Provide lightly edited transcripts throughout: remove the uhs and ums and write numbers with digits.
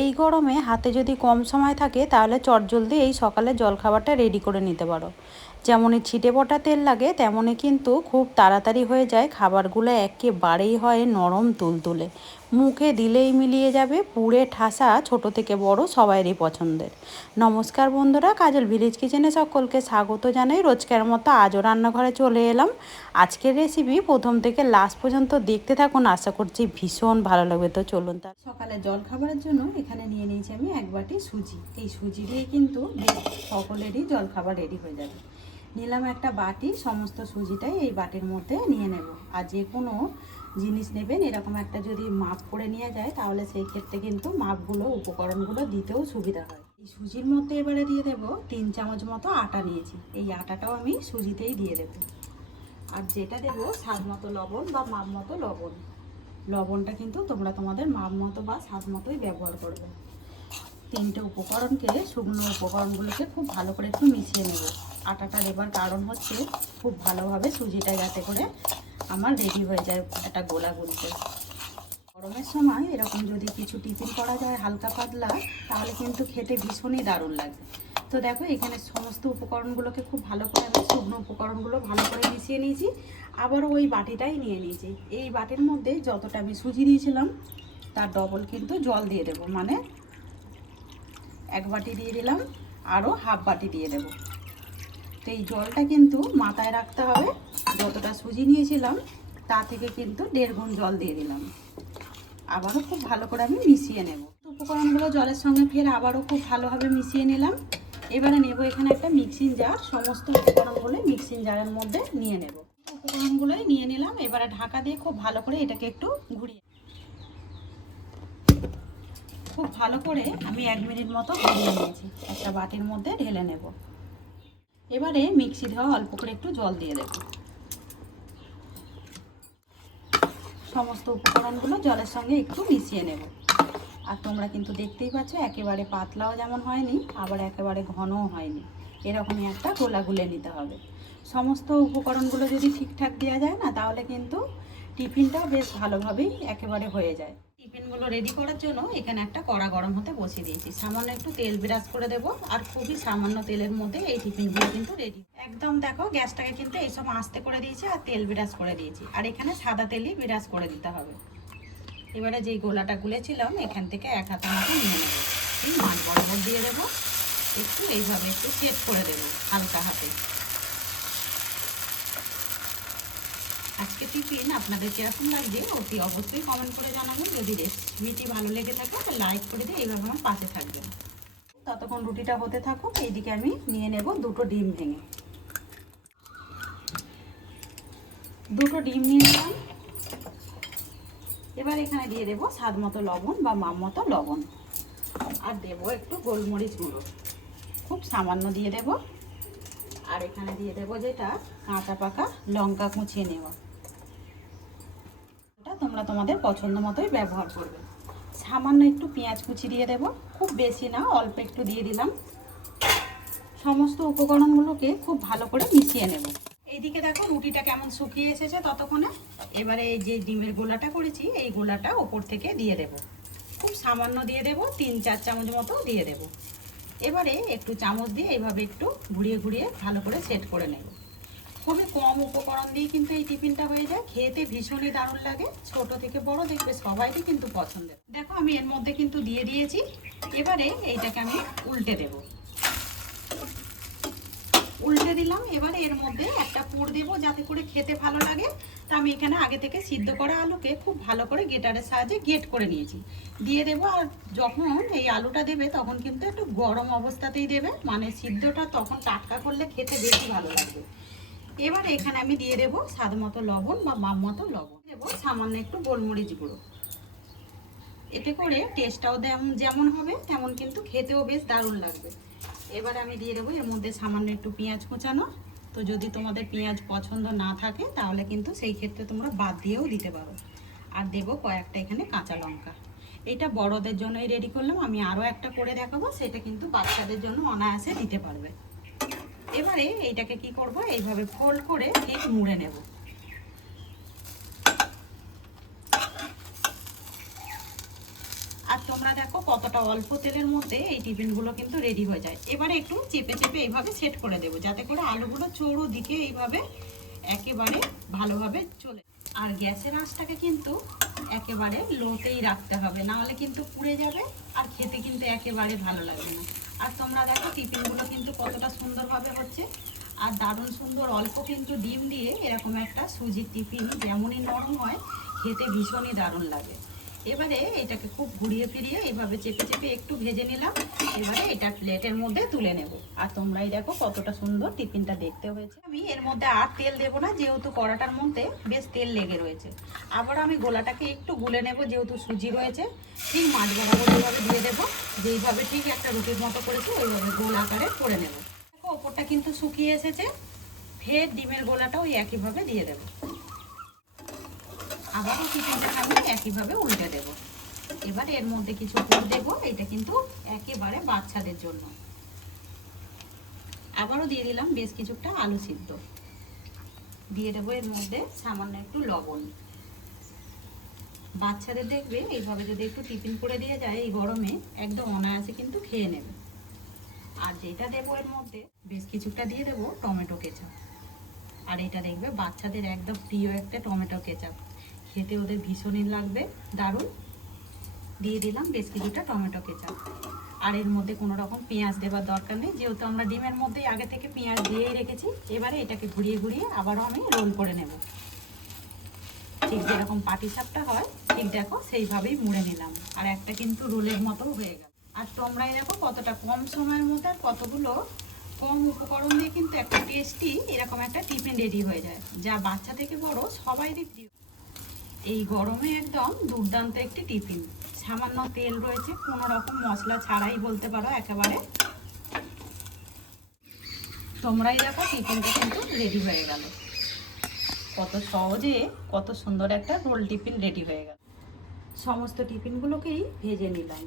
এই গরমে হাতে যদি কম সময় থাকে তাহলে চটজলদি এই সকালে জলখাবারটা রেডি করে নিতে পারো। যেমনই ছিটে পটা তেল লাগে তেমনই কিন্তু খুব তাড়াতাড়ি হয়ে যায়। খাবারগুলো একেবারেই হয় নরম তুলতুলে, মুখে দিলেই মিলিয়ে যাবে, পুড়ে ঠাসা, ছোট থেকে বড় সবাইরই পছন্দের। নমস্কার বন্ধুরা, কাজল ভিলেজ কিচেনে সকলকে স্বাগত জানাই। রোজকার মতো আজও রান্নাঘরে চলে এলাম। আজকের রেসিপি প্রথম থেকে লাস্ট পর্যন্ত দেখতে থাকুন, আশা করছি ভীষণ ভালো লাগবে। তো চলুন। তার সকালে জলখাবারের জন্য এখানে নিয়ে নিয়েছি আমি এক বাটি সুজি। এই সুজি দিয়ে কিন্তু সকলেরই জলখাবার রেডি হয়ে যাবে। নিলাম একটা বাটি, সমস্ত সুজিটাই এই বাটির মধ্যে নিয়ে নেব। আর যে কোনো জিনিস নেবেন এরকম একটা যদি মাপ করে নিয়ে যায় তাহলে সেই ক্ষেত্রে কিন্তু মাপগুলো উপকরণগুলো দিতেও সুবিধা হয়। এই সুজির মধ্যে এবারে দিয়ে দেব 3 চামচ মতো আটা নিয়েছি। এই আটাটাও আমি সুজিতেই দিয়ে দেব। আর যেটা দেব স্বাদ মতো লবণ বা মাপ মতো লবণ। লবণটা কিন্তু তোমরা তোমাদের মাপ মতো বা স্বাদ মতোই ব্যবহার করবে। 3টে উপকরণকে, শুকনো উপকরণগুলোকে খুব ভালো করে একটু মিশিয়ে নেব। আটাটা দেবার কারণ হচ্ছে খুব ভালোভাবে সুজিটা যাতে করে আমার রেডি হয়ে যায় একটা গোলা গুলতে। গরমের সময় এরকম যদি কিছু টিফিন করা যায় হালকা পাতলা, তাহলে কিন্তু খেতে ভীষণই দারুণ লাগে। তো দেখো এখানে সমস্ত উপকরণগুলোকে খুব ভালো করে আমি শুকনো উপকরণগুলো ভালো করে মিশিয়ে নিয়েছি। আবারও ওই বাটিটাই নিয়ে নিয়েছি। এই বাটির মধ্যে যতটা আমি সুজি দিয়েছিলাম তার ডবল কিন্তু জল দিয়ে দেবো। মানে এক বাটি দিয়ে দিলাম, আরও হাফ বাটি দিয়ে দেবো। তো এই জলটা কিন্তু মাথায় রাখতে হবে, যতটা সুজি নিয়েছিলাম তা থেকে কিন্তু 1.5 গুণ জল দিয়ে দিলাম। আবারও খুব ভালো করে আমি মিশিয়ে নেব। উপকরণগুলো জলের সঙ্গে ফের আবারও খুব ভালোভাবে মিশিয়ে নিলাম। এবারে নেব এখানে একটা মিক্সিং জার, সমস্ত উপকরণগুলো মিক্সিং জারের মধ্যে নিয়ে নেব। উপকরণগুলোই নিয়ে নিলাম। এবারে ঢাকা দিয়ে খুব ভালো করে এটাকে একটু ঘুরিয়ে, খুব ভালো করে আমি 1 মিনিট মতো ঘুরিয়ে নিয়েছি। একটা বাটির মধ্যে ঢেলে নেব। এবারে মিক্সি ধোয়া অল্প করে একটু জল দিয়ে দেব। সমস্ত উপকরণগুলো জলের সঙ্গে একটু মিশিয়ে নেব। আর তোমরা কিন্তু দেখতেই পাচ্ছ একেবারে পাতলাও যেমন হয়নি, আবার একেবারে ঘনও হয়নি। এরকমই একটা গোলা গুলে নিতে হবে। সমস্ত উপকরণগুলো যদি ঠিকঠাক দেওয়া যায় না, তাহলে কিন্তু টিফিনটাও বেশ ভালোভাবেই একেবারে হয়ে যায়। টিফিনগুলো রেডি করার জন্য এখানে একটা কড়া গরম হতে বসিয়ে দিয়েছি। সামান্য একটু তেল ব্রাশ করে দেবো, আর খুবই সামান্য তেলের মধ্যে এই টিফিনগুলো কিন্তু রেডি। একদম দেখো গ্যাসটাকে কিন্তু এইসব আস্তে করে দিয়েছি আর তেল ব্রাশ করে দিয়েছি। আর এখানে সাদা তেলই ব্রাশ করে দিতে হবে। এবারে যেই গোলাটা গুলেছিলাম এখান থেকে 1 হাতের মতো নিয়ে নেব। এই মাছ বরাবর দিয়ে দেবো, একটু এইভাবে একটু সেট করে দেবো হালকা হাতে। আজকে টিফিন আপনাদের কীরকম লাগছে অতি অবশ্যই কমেন্ট করে জানাবেন। যদি রেসিপিটি ভালো লেগে থাকে তাহলে লাইক করে দিয়ে এইভাবে আমার পাশে থাকবেন। ততক্ষণ রুটিটা হতে থাকুক, এইদিকে আমি নিয়ে নেব 2টো ডিম ভেঙে। 2টো ডিম নিয়ে নিলাম। এবার এখানে দিয়ে দেবো স্বাদ মতো লবণ বা মাপ মতো লবণ, আর দেবো একটু গোলমরিচ গুঁড়ো, খুব সামান্য দিয়ে দেব। আর এখানে দিয়ে দেবো যেটা কাঁচা পাকা লঙ্কা কুচিয়ে নেওয়া, এটা তোমরা তোমাদের পছন্দ মতোই ব্যবহার করবে। সামান্য একটু পেঁয়াজ কুচি দিয়ে দেব, খুব বেশি না, অল্প একটু দিয়ে দিলাম। সমস্ত উপকরণগুলোকে খুব ভালো করে মিশিয়ে নেব। এইদিকে দেখো রুটিটা কেমন শুকিয়ে এসেছে ততক্ষণে। এবারে এই যে ডিমের গোলাটা করেছি এই গোলাটা ওপর থেকে দিয়ে দেব। খুব সামান্য দিয়ে দেব, 3-4 চামচ মতো দিয়ে দেব। এবারে একটু চামচ দিয়ে এইভাবে একটু ঘুরিয়ে ঘুরিয়ে ভালো করে সেট করে নেব। খুবই কম উপকরণ দিয়ে কিন্তু এই টিফিনটা হয়ে যায়, খেতে ভীষণই দারুণ লাগে। ছোট থেকে বড় দেখবে সবাইকে কিন্তু পছন্দের। দেখো আমি এর মধ্যে কিন্তু দিয়ে দিয়েছি। এবারে এইটাকে আমি উল্টে দেব। উল্টে দিলাম। এবারে এর মধ্যে একটা পুর দেব যাতে করে খেতে ভালো লাগে। তা আমি এখানে আগে থেকে সিদ্ধ করা আলুকে খুব ভালো করে গ্রেটারের সাহায্যে গ্রেট করে নিয়েছি, দিয়ে দেবো। আর যখন এই আলুটা দেবে তখন কিন্তু একটু গরম অবস্থাতেই দেবে, মানে সিদ্ধটা তখন টাটকা করলে খেতে বেশি ভালো লাগবে। এবার এখানে আমি দিয়ে দেবো স্বাদ মতো লবণ বা মাপ মতো লবণ, দেবো সামান্য একটু গোলমরিচ গুঁড়ো। এতে করে টেস্টটাও যেমন হবে তেমন কিন্তু খেতেও বেশ দারুণ লাগবে। এবারে আমি দিয়ে দেবো এর মধ্যে সামান্য একটু পেঁয়াজ কুচানো। তো যদি তোমাদের পেঁয়াজ পছন্দ না থাকে তাহলে কিন্তু সেই ক্ষেত্রে তোমরা বাদ দিয়েও দিতে পারো। আর দেবো কয়েকটা এখানে কাঁচা লঙ্কা। এটা বড়দের জন্যই রেডি করলাম, আমি আরও একটা করে দেখাবো, সেটা কিন্তু বাচ্চাদের জন্য অনায়াসে দিতে পারবে। এবারে এইটাকে কি করব, এইভাবে ফোল্ড করে ঠিক মুড়ে নেব। আর তোমরা দেখো কতটা অল্প তেলের মধ্যে এই টিফিনগুলো কিন্তু রেডি হয়ে যায়। এবারে একটু চেপে চেপে এইভাবে সেট করে দেবো, যাতে করে আলুগুলো চৌড়ো দিকে এইভাবে একেবারে ভালোভাবে চলে। আর গ্যাসের আঁচটাকে কিন্তু একেবারে লোতেই রাখতে হবে, না হলে কিন্তু পুড়ে যাবে আর খেতে কিন্তু একেবারে ভালো লাগবে না। আর তোমরা দেখো টিফিনগুলো কিন্তু কতটা সুন্দরভাবে হচ্ছে, আর দারুণ সুন্দর অল্প কিন্তু ডিম দিয়ে এরকম একটা সুজির টিফিন যেমনই নরম হয়, খেতে ভীষণই দারুণ লাগে। এবারে এটাকে খুব ঘুরিয়ে ফিরিয়ে এইভাবে চেপে চেপে একটু ভেজে নিলাম। এবারে এটা প্লেটের মধ্যে তুলে নেব। আর তোমরাই দেখো কতটা সুন্দর টিফিনটা দেখতে হয়েছে। আমি এর মধ্যে আর তেল দেবো না, যেহেতু কড়াটার মধ্যে বেশ তেল লেগে রয়েছে। আবার আমি গোলাটাকে একটু গুলে নেব, যেহেতু সুজি রয়েছে। ঠিক মাছ বরাবর এইভাবে দিয়ে দেবো, যেইভাবে ঠিক একটা রুটির মতো করেছি ওইভাবে গোল আকারে করে নেব। দেখো ওপরটা কিন্তু শুকিয়ে এসেছে। ফের ডিমের গোলাটা ওই একইভাবে দিয়ে দেবো। আবারও টিফিনটাকে আমি একইভাবে উল্টে দেব। এবার এর মধ্যে কিছু পুর দেব, এটা কিন্তু একেবারে বাচ্চাদের জন্য। আবারও দিয়ে দিলাম বেশ কিছুটা আলু সিদ্ধ, দিয়ে দেবো এর মধ্যে সামান্য একটু লবণ। বাচ্চাদের দেখবে এইভাবে যদি একটু টিফিন করে দিয়ে যায় এই গরমে, একদম অনায়াসে কিন্তু খেয়ে নেবে। আর যেটা দেবো এর মধ্যে বেশ কিছুটা দিয়ে দেবো টমেটো কেচাপ। আর এটা দেখবে বাচ্চাদের একদম প্রিয় একটা টমেটো কেচাপ, খেতে ওদের ভীষণই লাগবে, দারুণ। দিয়ে দিলাম বেশ কিছুটা টমেটো কেচাপ। আর এর মধ্যে কোনো রকম পেঁয়াজ দেওয়ার দরকার নেই, যেহেতু আমরা ডিমের মধ্যে আগে থেকে পেঁয়াজ দিয়েই রেখেছি। এবারে এটাকে ঘুরিয়ে ঘুরিয়ে আবারও আমি রোল করে নেব। ঠিক যেরকম পাটিসাপটা হয় ঠিক দেখো সেইভাবেই মুড়ে নিলাম, আর একটা কিন্তু রোলের মতো হয়ে গেল। আর তোমরাই দেখো কতটা কম সময়ের মধ্যে কতগুলো কম উপকরণ দিয়ে কিন্তু একটা টেস্টি এরকম একটা টিফিন রেডি হয়ে যায়, যা বাচ্চা থেকে বড় সবাইরই প্রিয়। এই গরমে একদম দুর্দান্ত একটি টিফিন। সামান্য তেল রয়েছে, কোনো রকম মশলা ছাড়াই বলতে পারো একেবারে। তোমরাই দেখো টিফিনটা কিন্তু রেডি হয়ে গেল। কত সহজে কত সুন্দর একটা রোল টিফিন রেডি হয়ে গেল। সমস্ত টিফিনগুলোকেই ভেজে নিলাম।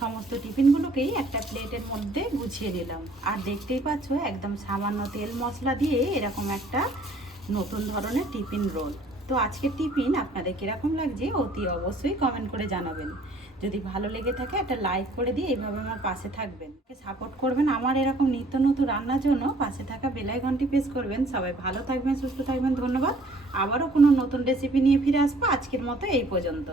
সমস্ত টিফিনগুলোকেই একটা প্লেটের মধ্যে গুছিয়ে দিলাম। আর দেখতেই পাচ্ছ একদম সামান্য তেল মশলা দিয়ে এরকম একটা নতুন ধরনের টিফিন রোল। তো আজকের টিফিন আপনাদের কীরকম লাগছে অতি অবশ্যই কমেন্ট করে জানাবেন। যদি ভালো লেগে থাকে একটা লাইক করে দিয়ে এইভাবে আমার পাশে থাকবেন, সাপোর্ট করবেন আমার এরকম নিত্য নতুন রান্নার জন্য। পাশে থাকা বেল আইকনটি প্রেস করবেন। সবাই ভালো থাকবেন, সুস্থ থাকবেন, ধন্যবাদ। আবারও কোনো নতুন রেসিপি নিয়ে ফিরে আসবো। আজকের মতো এই পর্যন্ত।